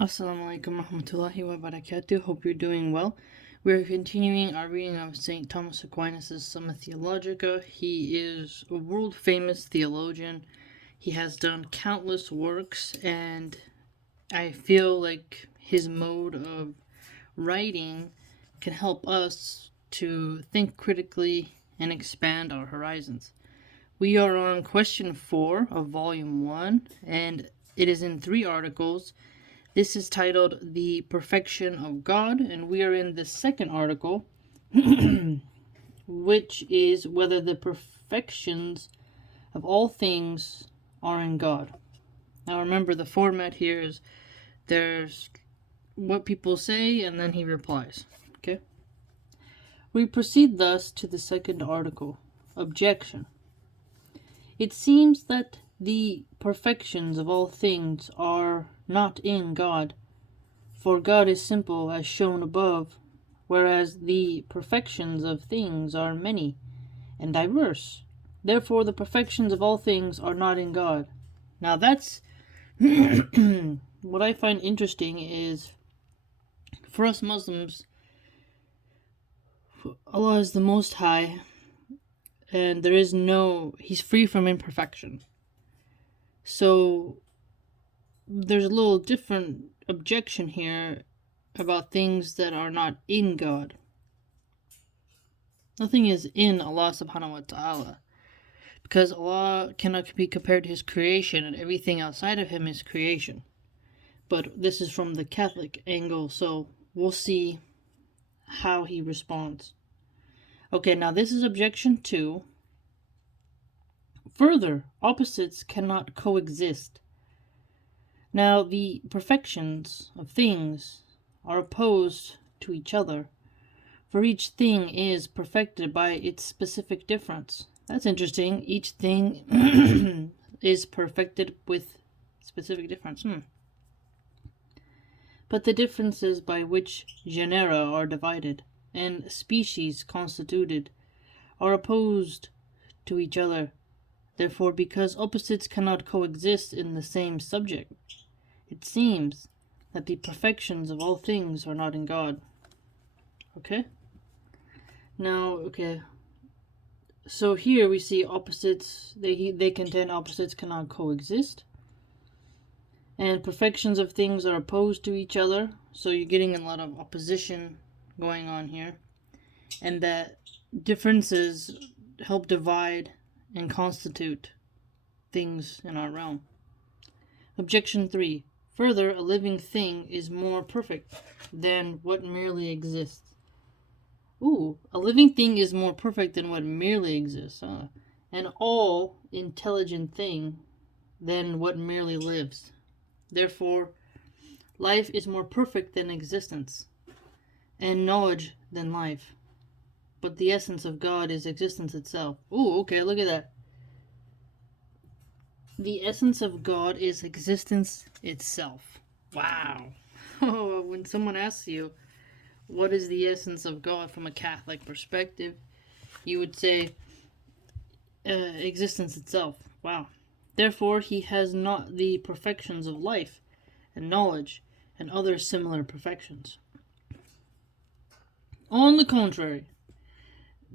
Assalamu alaikum warahmatullahi wabarakatuh. Hope you're doing well. We're continuing our reading of St. Thomas Aquinas' Summa Theologica. He is a world-famous theologian. He has done countless works, and I feel like his mode of writing can help us to think critically and expand our horizons. We are on question 4 of volume 1, and it is in 3 articles. This is titled The Perfection of God, and we are in the second article, which is whether the perfections of all things are in God. Now remember, the format here is there's what people say, and then he replies. Okay? We proceed thus to the second article. Objection. It seems that the perfections of all things are not in God, for God is simple as shown above, whereas the perfections of things are many and diverse. Therefore the perfections of all things are not in God. Now that's what I find interesting is, for us Muslims, Allah is the Most High, and He's free from imperfection. So there's a little different objection here about things that are not in God. Nothing is in Allah subhanahu wa ta'ala, because Allah cannot be compared to his creation, and everything outside of him is creation. But this is from the Catholic angle, so we'll see how he responds. Okay, now this is objection 2. Further, opposites cannot coexist. Now, the perfections of things are opposed to each other, for each thing is perfected by its specific difference. That's interesting. Each thing is perfected with specific difference. But the differences by which genera are divided and species constituted are opposed to each other. Therefore, because opposites cannot coexist in the same subject, it seems that the perfections of all things are not in God. Okay? Now, so here we see opposites, they contend opposites cannot coexist. And perfections of things are opposed to each other, so you're getting a lot of opposition going on here. And that differences help divide and constitute things in our realm. Objection 3. Further, a living thing is more perfect than what merely exists. A living thing is more perfect than what merely exists. An all intelligent thing than what merely lives. Therefore, life is more perfect than existence, and knowledge than life. But the essence of God is existence itself. Look at that. The essence of God is existence itself. Wow. When someone asks you, what is the essence of God from a Catholic perspective, you would say, existence itself. Wow. Therefore, he has not the perfections of life and knowledge and other similar perfections. On the contrary,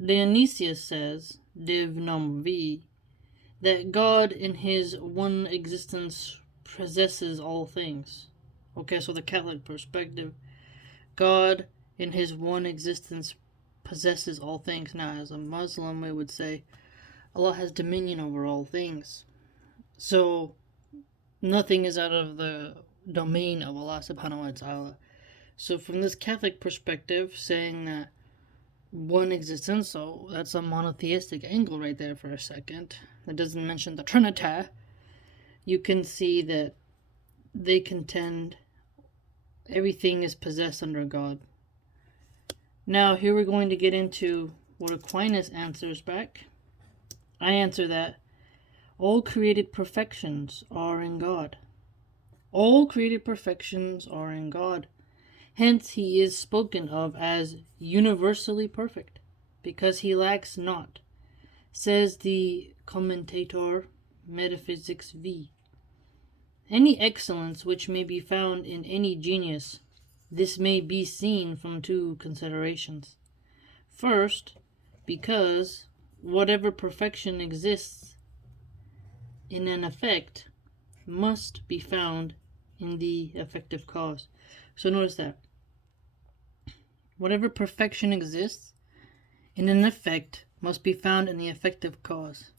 Dionysius says, Div Nom V, that God in his one existence possesses all things. Okay, so the Catholic perspective, God in his one existence possesses all things. Now, as a Muslim, we would say Allah has dominion over all things. So, nothing is out of the domain of Allah subhanahu wa ta'ala. So, from this Catholic perspective, saying that one existence, so that's a monotheistic angle right there for a second, that doesn't mention the Trinity, you can see that they contend everything is possessed under God. Now, here we're going to get into what Aquinas answers back. I answer that all created perfections are in God. All created perfections are in God. Hence, he is spoken of as universally perfect, because he lacks not, says the commentator Metaphysics V. any excellence which may be found in any genius, this may be seen from two considerations. First, because whatever perfection exists in an effect must be found in the effective cause. So notice that whatever perfection exists in an effect must be found in the effective cause.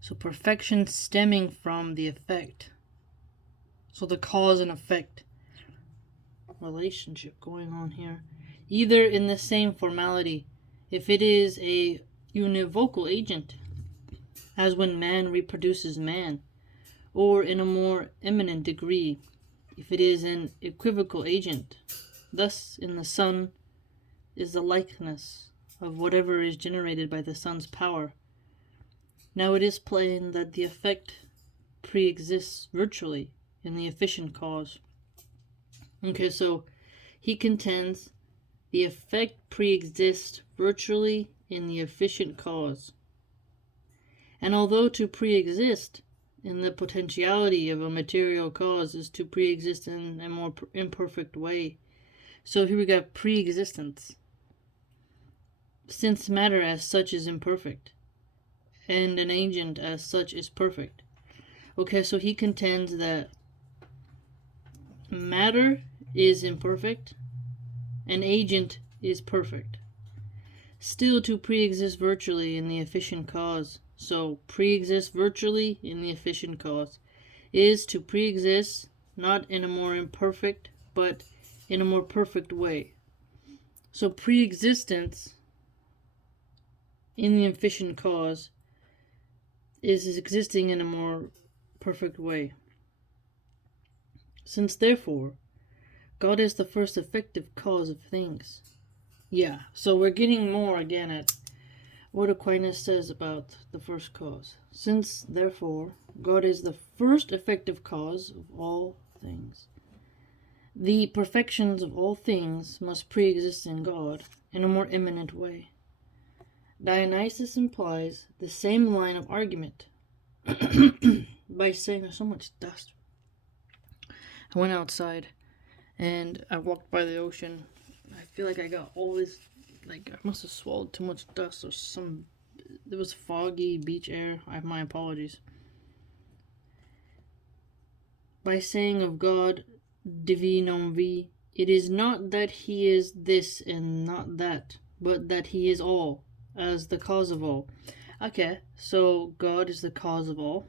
So perfection stemming from the effect. So the cause and effect relationship going on here. Either in the same formality, if it is a univocal agent, as when man reproduces man, or in a more eminent degree, if it is an equivocal agent. Thus, in the sun is the likeness of whatever is generated by the sun's power. Now it is plain that the effect pre-exists virtually in the efficient cause. Okay, so he contends the effect pre-exists virtually in the efficient cause. And although to pre-exist in the potentiality of a material cause is to pre-exist in a more imperfect way. So here we got pre-existence. Since matter as such is imperfect, and an agent as such is perfect. Okay, so he contends that matter is imperfect, an agent is perfect. Still to pre-exist virtually in the efficient cause. So pre-exist virtually in the efficient cause is to pre-exist not in a more imperfect, but in a more perfect way. So pre-existence in the efficient cause is existing in a more perfect way. Since therefore God is the first effective cause of things. Yeah, so we're getting more again at what Aquinas says about the first cause. Since therefore God is the first effective cause of all things, the perfections of all things must pre-exist in God in a more eminent way. Dionysius implies the same line of argument by saying there's so much dust. I went outside and I walked by the ocean. I feel like I got all this, like I must have swallowed too much dust or there was foggy beach air. I have my apologies. By saying of God, divi non vi, it is not that he is this and not that, but that he is all, as the cause of all. Okay, so God is the cause of all.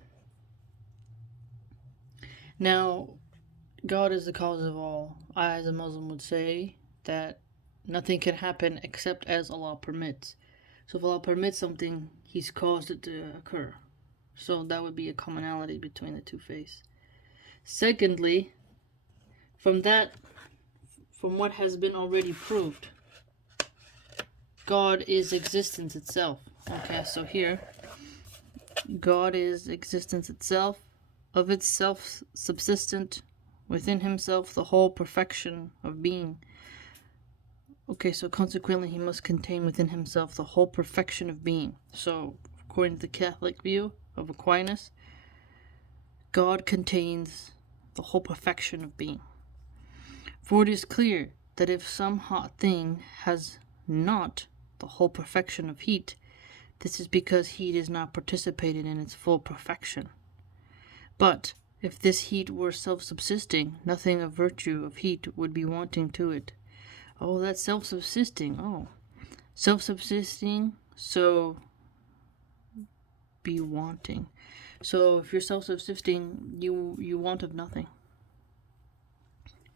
Now, God is the cause of all. I, as a Muslim, would say that nothing can happen except as Allah permits. So if Allah permits something, He's caused it to occur. So that would be a commonality between the two faiths. Secondly, from what has been already proved, God is existence itself. Okay, so here, God is existence itself, of itself subsistent, within himself the whole perfection of being. Okay, so consequently he must contain within himself the whole perfection of being. So, according to the Catholic view of Aquinas, God contains the whole perfection of being. For it is clear that if some hot thing has not the whole perfection of heat, this is because heat is not participated in its full perfection. But if this heat were self-subsisting, nothing of virtue of heat would be wanting to it. Oh, that's self-subsisting. Oh, self-subsisting, so be wanting. So if you're self-subsisting, you want of nothing.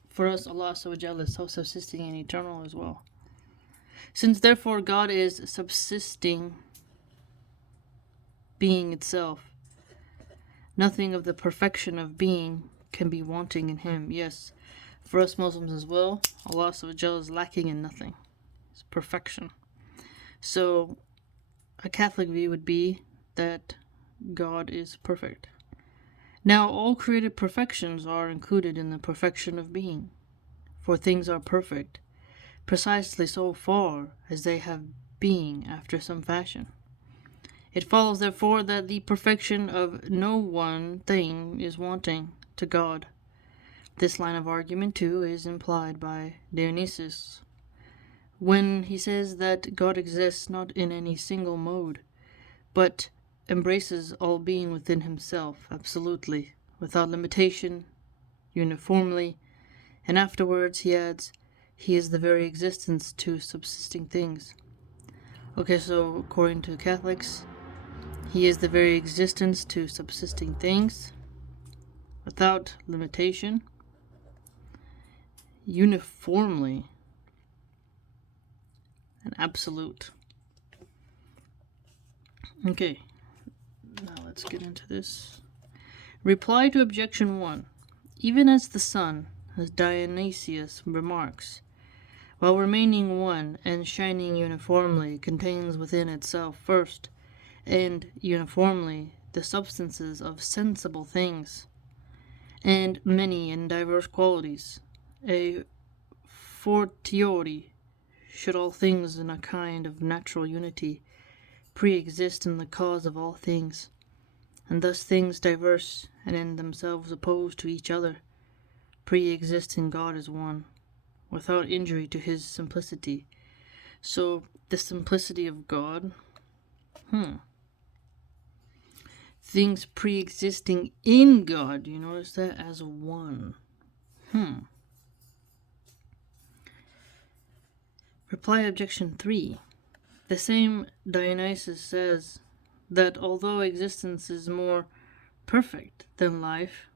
For us, Allah Subhanahu is self-subsisting and eternal as well. Since therefore God is subsisting being itself, nothing of the perfection of being can be wanting in him. Yes, for us Muslims as well, Allah Subhanahu is lacking in nothing. It's perfection. So a Catholic view would be that God is perfect. Now all created perfections are included in the perfection of being, for things are perfect precisely so far as they have being after some fashion. It follows, therefore, that the perfection of no one thing is wanting to God. This line of argument, too, is implied by Dionysius, when he says that God exists not in any single mode, but embraces all being within himself, absolutely, without limitation, uniformly, and afterwards he adds, he is the very existence to subsisting things. Okay, so according to Catholics, he is the very existence to subsisting things, without limitation, uniformly, and absolute. Okay, now let's get into this. Reply to objection 1. Even as the sun, as Dionysius remarks, while remaining one and shining uniformly, contains within itself first, and uniformly, the substances of sensible things, and many and diverse qualities, a fortiori, should all things in a kind of natural unity pre-exist in the cause of all things, and thus things diverse and in themselves opposed to each other pre-exist in God as one, without injury to his simplicity. So the simplicity of God, things pre-existing in God, you notice that, as one. Reply objection 3. The same Dionysius says that although existence is more perfect than life,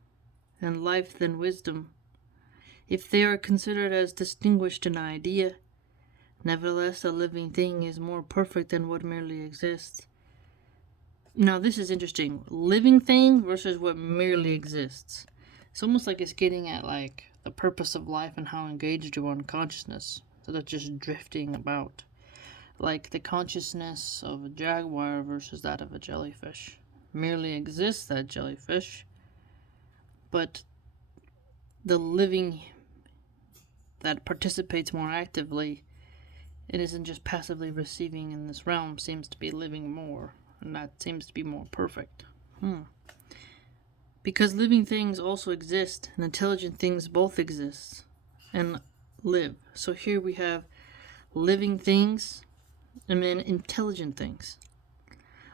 and life than wisdom, if they are considered as distinguished in idea, nevertheless a living thing is more perfect than what merely exists. Now this is interesting. Living thing versus what merely exists. It's almost like it's getting at like the purpose of life and how engaged you are in consciousness, instead of just drifting about. Like the consciousness of a jaguar versus that of a jellyfish. Merely exists, that jellyfish, but the living that participates more actively and isn't just passively receiving in this realm seems to be living more, and that seems to be more perfect. Because living things also exist, and intelligent things both exist and live. So here we have living things and then intelligent things.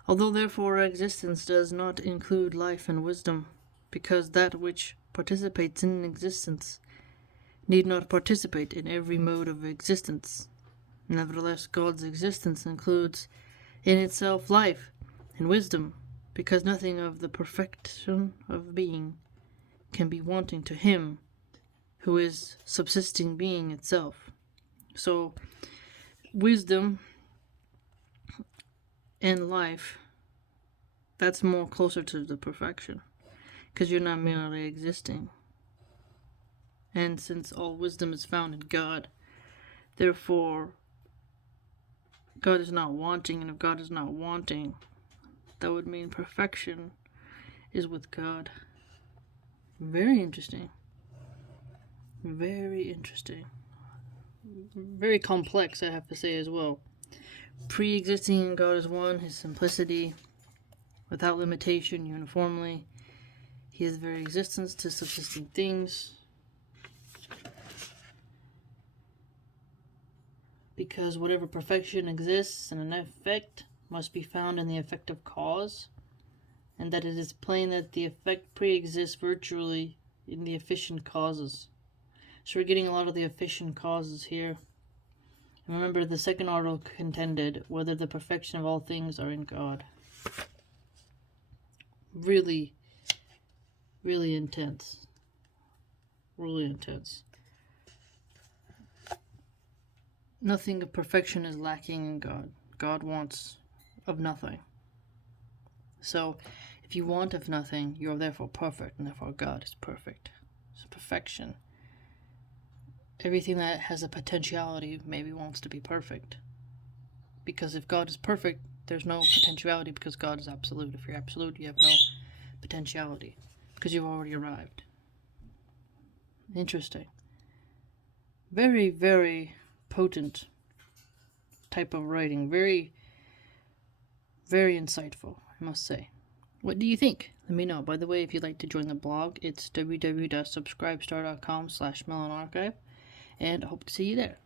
Although therefore our existence does not include life and wisdom, because that which participates in existence need not participate in every mode of existence. Nevertheless, God's existence includes in itself life and wisdom, because nothing of the perfection of being can be wanting to him who is subsisting being itself. So, wisdom and life, that's more closer to the perfection, because you're not merely existing. And since all wisdom is found in God, therefore God is not wanting, and if God is not wanting, that would mean perfection is with God. Very interesting. Very interesting. Very complex, I have to say as well. Pre-existing in God is one, his simplicity, without limitation, uniformly. He is the very existence to subsisting things. Because whatever perfection exists in an effect must be found in the effective cause, and that it is plain that the effect pre-exists virtually in the efficient causes. So we're getting a lot of the efficient causes here. And remember, the second article contended whether the perfection of all things are in God. Really, really intense. Really intense. Nothing of perfection is lacking in God. God wants of nothing. So, if you want of nothing, you are therefore perfect, and therefore God is perfect. It's perfection. Everything that has a potentiality maybe wants to be perfect. Because if God is perfect, there's no potentiality, because God is absolute. If you're absolute, you have no potentiality, because you've already arrived. Interesting. Very, very potent type of writing. Very, Very insightful, I must say. What do you think? Let me know. By the way, if you'd like to join the blog, it's www.subscribestar.com/MilahanArchive, and I hope to see you there.